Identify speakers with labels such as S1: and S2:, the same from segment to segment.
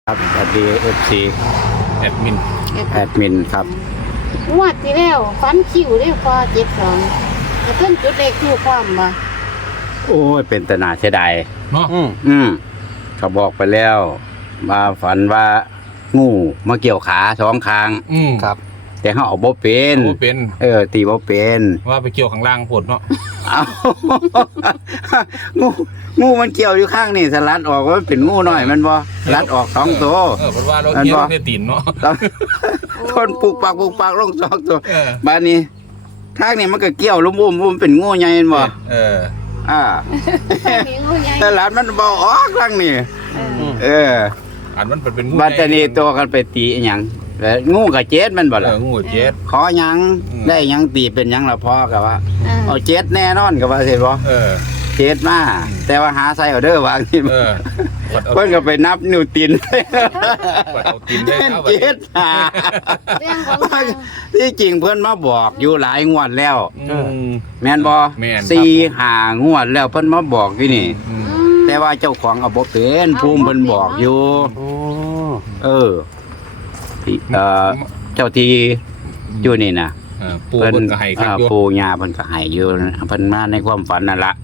S1: ครับสวัสดีFC
S2: แอดมิน
S1: ครับ
S3: งวดที่แล้วฟันคิวได้พอ72แต่เพิ่นจุดเลขถูกความบ่
S1: โอ้ยเป็นตนาเสียดาย
S2: เนาะ
S1: เขาบอกไปแล้วมาฝันว่างูมาเกี่ยวขาสองข้าง
S2: ครับ
S1: แต่เขาเอาบ่เป็น
S2: โอ้เป็น
S1: ตีบ่เป็น
S2: ว่าไปเกี่ยวข้างล่างโพดเนาะ
S1: เอา งูมันเกี่ยวอยู่ข้างนี่สลัดออกว่ามันเป็นงูน้อยมันบ่ลัดออกสองตัว
S2: เพราะว่าเราเกี่ยวในตีนเนาะ
S1: ทนปุกปักลงสองตัว
S2: เออ
S1: บ้านนี้ทางนี้มันก็เกี่ยวลุ่มๆเป็นงูใหญ่แม่นบ่
S2: เออ
S3: มีงูใหญ่
S1: แต่หลานมันบ่ออกครั้งนี้
S2: อันมันเป็นงู
S1: บัดนี้ตัวกันไปตีอีหยังแล้วงูกับเจ็ดมันบ่ล่ะ
S2: งูเจ็ด
S1: ขอหยังได้หยังตีเป็นหยังละพอก็ว่า
S3: เอา
S1: เอาเจ็ดแน่นอนก็ว่าสิบ่ เจ็ดมาแต่ว่าหาใส่เอาเด้อวางนี่ เพิ่นก็ไปนับนิ้วตีน
S2: เอาตีนได้เอา
S1: เจ็ดหา
S3: เรื่องของทาง
S1: ที่จริงเพิ่นมาบอกอยู่หลายงวดแล้ว แม่นบ่
S2: แม่น
S1: 4-5 งวดแล้วเพิ่นมาบอกอยู่นี่ แต่ว่าเจ้าของเอาบ่เป็นภูมิเพิ่นบอกอยู่ที่เจ้าที่อยู่นี่นะ
S2: ปูเพิ่นก็ให้ครับอยู่
S1: ปู่ย่าเพิ่นก็ให้อยู่เพิ่นมาในความฝันนั่นล่ะ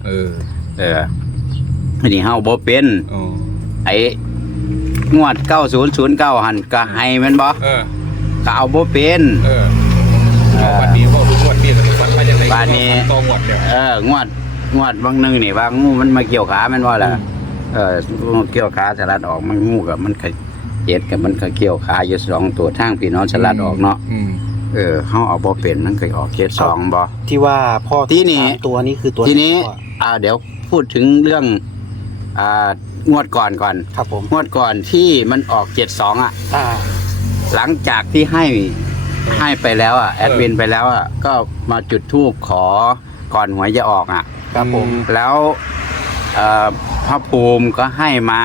S1: อันนี้เฮาบ่เป็นไอ้งวด9009หั่นก็ให้แม่นบ่ก็เอาบ่เป็น
S2: วันนี้บ่รู้วันนี้ก็ฝันมาจังได๋
S1: บ้านนี้
S2: ต้องงวดเดียว
S1: งวดบางนึงนี่ว่างูมันมาเกี่ยวขาแม่นบ่ล่ะงูเกี่ยวขาสลัดออกมันงูกับมันก็เจ็ดกับมันก็เกี่ยวขาอยู่2ตัวทางพี่น้องสลัดออกเนาะเฮาเอาบ่เป็นมันก็ออก72บ่
S4: ที่ว่าพ่อ
S1: ที่นี่
S4: สามตัวนี้คือตัว
S1: ทีนี้
S4: พ่อ
S1: เดี๋ยวพูดถึงเรื่องงวดก่อน
S4: ครับผม
S1: งวดก่อนที่มันออก72อ่ะ
S4: อ่า
S1: หลังจากที่ให้ไปแล้วอ่ะแอดมินไปแล้วอ่ะก็มาจุดธูปขอก่อนหวยจะออกอ่ะ
S4: ครับผม
S1: แล้วพระภูมิก็ให้มา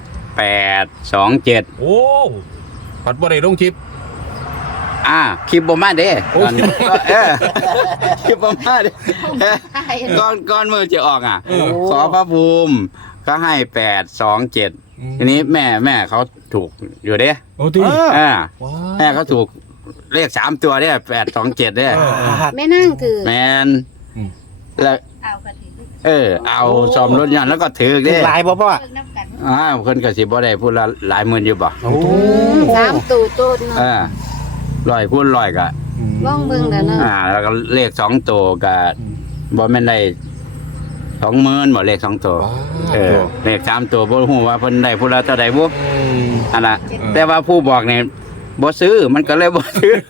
S1: 827
S2: โอ้ปัดบ่ได้ลงคลิป
S1: คลิปบ่มาเด้
S2: โอ้
S1: คลิปบ่มาเด้ ก่อนมือจะออกอ่ะ ขอพระภูมิก็ให้827ทีนี้แม่เขาถูกอยู่เด้
S2: โอ้ติ
S1: แม่เขาถูกเลข3ตัวเด้827เด้
S3: แม่นั่งถือ
S1: แมนแล้ว
S3: เอากระถิ่น
S1: เอาซ่อมรถยนต์แล้วก็ถือ
S4: คือ
S1: เด้
S4: ลายพ่อพ่อ
S3: เพิ่งนับกัน
S1: เพิ่นก็สิบ่ได้พูดละหลายหมื่นอยู่บ่
S4: โอ้
S3: 3ตู่โตดเนาะ
S1: ร้อยพูดร้อยก็
S3: ลองเบิ่งแล้วเนาะ
S1: แล้วก็เลข2ตัวก็บ่แม่นได้20,000บ่เลข2ตัวเลข3ตัวบ่ฮู้ว่าเพิ่นได้พูดละเท่าใดบ่อันน่ะแต่ว่าผู้บอกนี่บ่ซื้อมันก็เลยบ่ซื้อ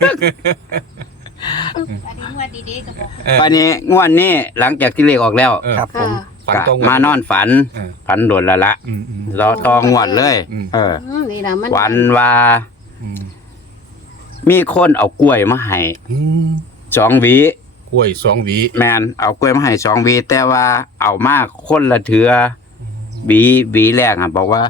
S3: อันนี้งวดดีๆก็บอก
S1: วันนี้งวดนี้หลังจากที่เลขออกแล้ว
S4: ครับผม
S1: ก็มานอนฝันโดนแล้วละรอทองงวดเลย
S3: นี่ล่ะมัน
S1: วันว่ามีคนเอากล้วยมาให้2 หวี
S2: กล้วย2 หวี
S1: แมนเอากล้วยมาให้2 หวีแต่ว่าเอามาคนละเถือหวีแรกบอกว่า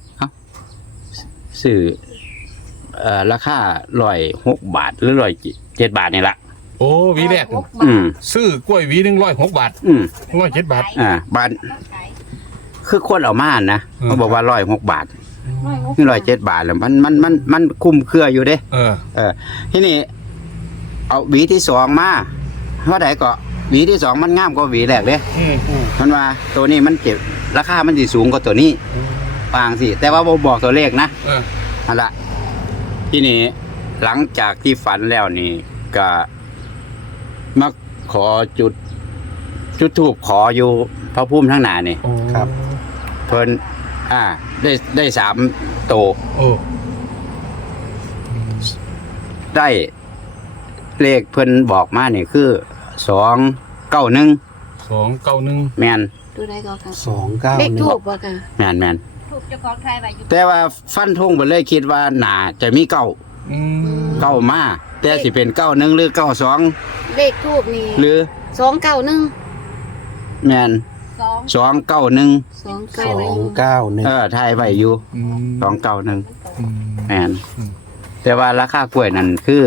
S1: ซื้อราคา106 บาทหรือ107 บาทนี่ละ
S2: โอ้หวีแรกซื้อกล้วยหวีนึง106 บาท107 บาท
S1: บาทคือคนเอามานะเขาบอกว่า106 บาทนี่107 บาทแล้วมันคุ้มเครืออยู่เด้ทีนี้เอาหวีที่2มาเท่าไหร่ก็หวีที่2มันงามกว่าหวีแรกเด้มันว่าตัวนี้มันเก็บราคามันสิสูงกว่าตัวนี้ปางสิแต่ว่าบ่บอกตัวเลขนะนั่นล่ะทีนี้หลังจากที่ฝันแล้วนี่ก็มาขอจุดธูปขออยู่พระภูมิทั้งหน้านี่
S4: ครับ
S1: เพิ่นได้3 โตได้เลขเพิ่นบอกมานี่คือ291แม่น
S3: ดูได้ก็ค่ะ
S4: 291
S3: เลขถูกบ่ค่ะ
S1: แม่น
S3: ถูกเจ้าของไทยไว้อยู่
S1: แต่ว่าฟันธงไปเลยคิดว่าน่าจะมีเก้ามาแต่สิเป็น91หรือ92
S3: เลขทูบนี่
S1: หรือ
S3: 291
S1: แม่น291
S4: 291
S1: ไทยไว้อยู่291แม่นแต่ว่าราคากล้วยนั่นคือ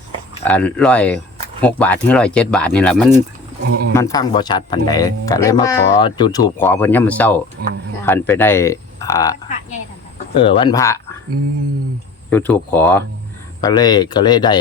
S1: 106 บาทถึง107 บาทนี่แหละมันฟังบ่ชัดปานใดก็เลยมาขอจุดธูปขอเพิ่นยามมื้อเช้าคันไปได้
S3: พระใหญ่ท่าน
S1: วันพระ
S2: อืม
S1: จุดทูบขอก็เลยได้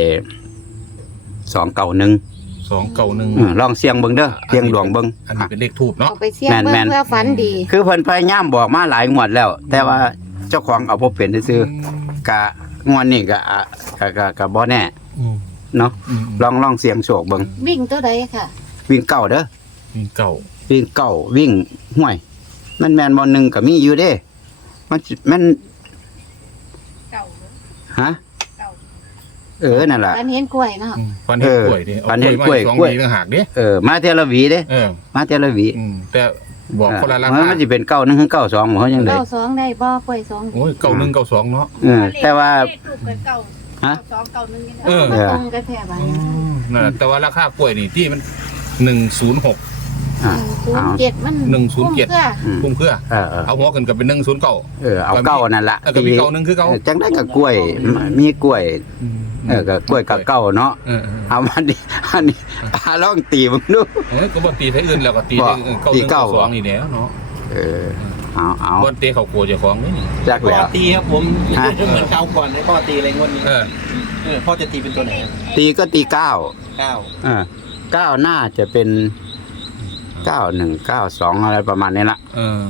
S1: 291
S2: 291
S1: ลองเสียงเบิ่งเด้อเสียงดวงเบิ่ง
S2: อันนี้เป็นเลขทูบเนาะ
S3: เอาไปเสี่ยงเบิ่งเพื่อฝันดี
S1: คือเพิ่นพยายามบอกมาหลายงวดแล้ว แต่ว่าเจ้าของเอาบ่เป็นซื่อๆกะงวดนี้ก็บ่แน่
S2: อืม
S1: เนาะ
S2: อืม
S1: ลองเสียงโชคเบิ่ง
S3: วิ่งตัวใดค่ะ
S1: วิ่งเก่าเด้อ
S2: มีเก่า
S1: วิ่งเก่าวิ่งห้วย มันแม่นบ่หนึงก็มีอยู่เด้มัน
S3: เก่า
S1: ฮะ
S3: เก่า
S1: นั่นล่ะ
S3: ฝันเห็นกล้วยเนาะ
S2: ฟันเห็นกล้วยดิ
S1: ฟันเห็นกล้วย
S2: อา
S1: กล้วย
S2: 2ต่างหากเด้
S1: มาเทยละหวีเด้ มาเทยละหวี
S2: แต่บอกคนละรา
S1: มัน
S2: คา
S1: สิเป็น91ถึง92บ่เฮาจังได๋
S3: เก้าสองได้บ่กล้วยสอง
S2: โอ้ย91 92เนาะ
S1: แต่ว่า
S3: ถูกกันเก่า
S1: ฮะ
S3: สองเก่านึงนี่
S2: เออ
S3: มาตรงกันแท้บ้าน
S2: นั่นแหละแต่ว่าราคากล้วยนี่ที่มัน106
S3: 107มัน
S2: 107
S3: คุ้มค่า
S2: คุ้มเครือ
S1: เออ
S2: เอาหัวกันกับเป็น109
S1: เอาเก้านั่นล่ะ
S2: ก็มี91คือเก่า
S1: จังได้กับกล้วย มีกล้วยกับกล้วยกับเก้าเนาะ
S2: เออ
S1: เอาอันนี้ลองตีมึงดู
S2: เอ้ยก็บ่ตีไทยอื่นแล้วก็ตีไทย
S1: ตีเก้า
S2: 91 92นี่แหล้วเนาะ
S1: เอา
S2: บ่เตะเข้าโกเจ้าของนี่
S1: จัก
S4: พ่อ
S1: แล้ว
S4: ตีครับผม
S1: ฮะ
S4: เหมือนเก่าก่อนให้พ่อตีอะไรงวดนี้
S2: เออ
S4: พ่อจะตีเป็นตัวไหน
S1: ตีก็ตีเก้า
S4: 9
S1: เก้าน่าจะเป็น91 92อะไรประมาณนี้ละ
S2: เออ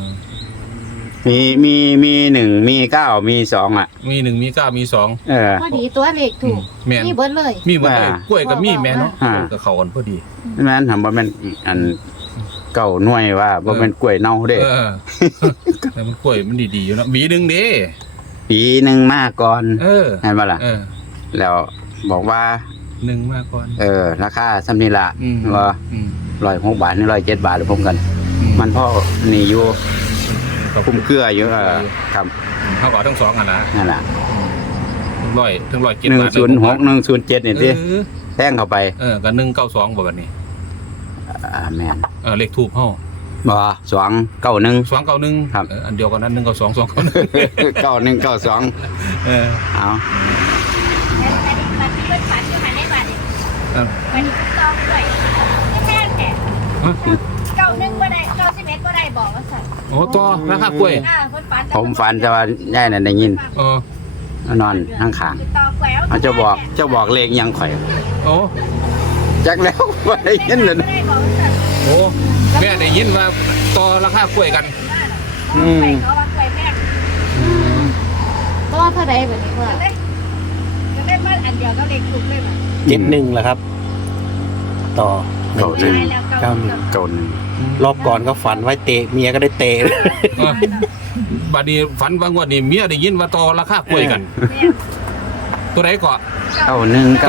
S1: มี1มี9มี2อ่ะ
S2: มี1มี9มี2
S3: พอดีตัวเลขถูก
S2: แม่น
S3: นี่เบิดเลย
S2: มีหมดเลยกล้วยก็มีแม่เนาะ
S1: อ่า
S2: ก็เข้ากันพอดี
S1: แม่นทำบ่แม่นอันเก้าหน่วยว่าบ่แม่นกล้วยเน่าเด้
S2: เออ แต่มันกล้วยมันดีๆอยู่เนาะหวีหนึงเด้
S1: ปีหนึงมาก่อน
S2: เออ
S1: ให้บ่ล่ะ
S2: เออ
S1: แล้วบอกว่า
S2: 1มาก่อน
S1: ราคาซ้ำนี่ล่ะ
S2: อืม
S1: ว่า
S2: อืม
S1: 106 บาทนี่107 บาทหรือพร้อมกัน
S2: อื
S1: มันพ่อนี่อยู่
S2: ก็
S1: คุ้มเกลืออยู่ครับ
S2: เท่ากับทั้งสองอ่ะนะ
S1: นั่นล่ะ
S2: ถึง107 บาท
S1: 106 107นี่
S2: เอ
S1: ติ
S2: อ
S1: แทงเข้าไป
S2: ก็192บ่บัดนี้
S1: แม่น
S2: เลขทูบเฮา
S1: บ่291
S2: 291
S1: ครับ
S2: อันเดียวกันนั้น192 291
S1: 9192
S2: เออ
S1: เอา
S2: เออ
S5: มันต้องด้วยไม่แพงแค่
S2: ฮะ
S5: 91บ่ได้91บ่ได้บอกว่าสั่น
S2: โอ้ตัวราคากล้วย
S5: เพิ่นฝัน
S1: ผมฝันแต่ว่าย่ายนั่นได้ยิน
S2: เออน
S1: อนข้าง
S5: คือต่อแขว
S1: ๆเอาเจ้าบอกเลขยังข่อย
S2: โอ้
S1: จักแล้ว บ่ได้ยินเลย
S5: บ่ได้บอกว่าสั่น
S2: โอ้แม่ได้ยินว่าต่อราคากล้วยกัน
S5: ไปเขาว่าแขวแพง
S3: ตัวเท่าใดบัดนี้ว่า
S5: ก็ได้มาอันเดียวก็เลขถูกเลยว่ะ
S4: 71เหรอครับ ต่อ
S1: เก้าหนึ่ง
S5: ได้แล้ว91
S1: เก้าหนึ่ง
S4: รอบก่อนก็ฝันไว้เตะเมียก็ได้เตะ
S2: เออบัดนี้ฝันบางวันนี่เมียได้ยินว่าต่อราคากล้วยกัน ตัวไหนก่อน
S1: 91 91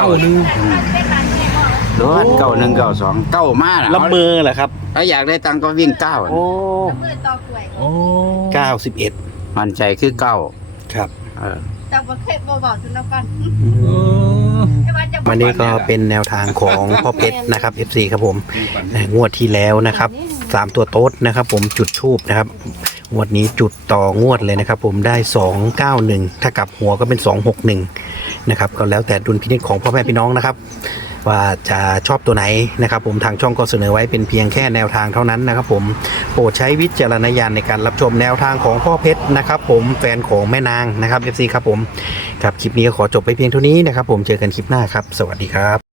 S5: 91
S1: รถ9192เก้ามาน่ะ
S4: ละเมอเหรอครับ
S1: ถ้าอยากได้ตังค์ก็วิ่งเก้า
S4: โอ้
S5: มือต่อแขว
S2: โอ้
S4: 91
S1: มันใจคือเก้า
S4: ครับ
S5: แต่บ่เคยบ่บอกถึงแล้วกัน
S2: เออ
S5: ไม่ว่าจะ
S4: วันนี้ก็เป็นแนวทางของพ่อเพชรนะครับ FC ครับผมงวดที่แล้วนะครับ3ตัวโต๊ดนะครับ ผมจุดทูบนะครับงวดนี้จุดต่องวดเลยนะครับ ผมได้291ถ้ากลับหัวก็เป็น261นะครับก็แล้วแต่ดุลพินิจของพ่อแม่พี่น้องนะครับ ว่าจะชอบตัวไหนนะครับ ผมทางช่องก็เสนอไว้เป็นเพียงแค่แนวทางเท่านั้นนะครับ ผมโปรดใช้วิจารณญาณในการรับชมแนวทางของพ่อเพชรนะครับ ผมแฟนของแม่นางนะครับ FC ครับผมครับคลิปนี้ก็ขอจบไปเพียงเท่านี้นะครับ ผมเจอกันคลิปหน้าครับ สวัสดีครับ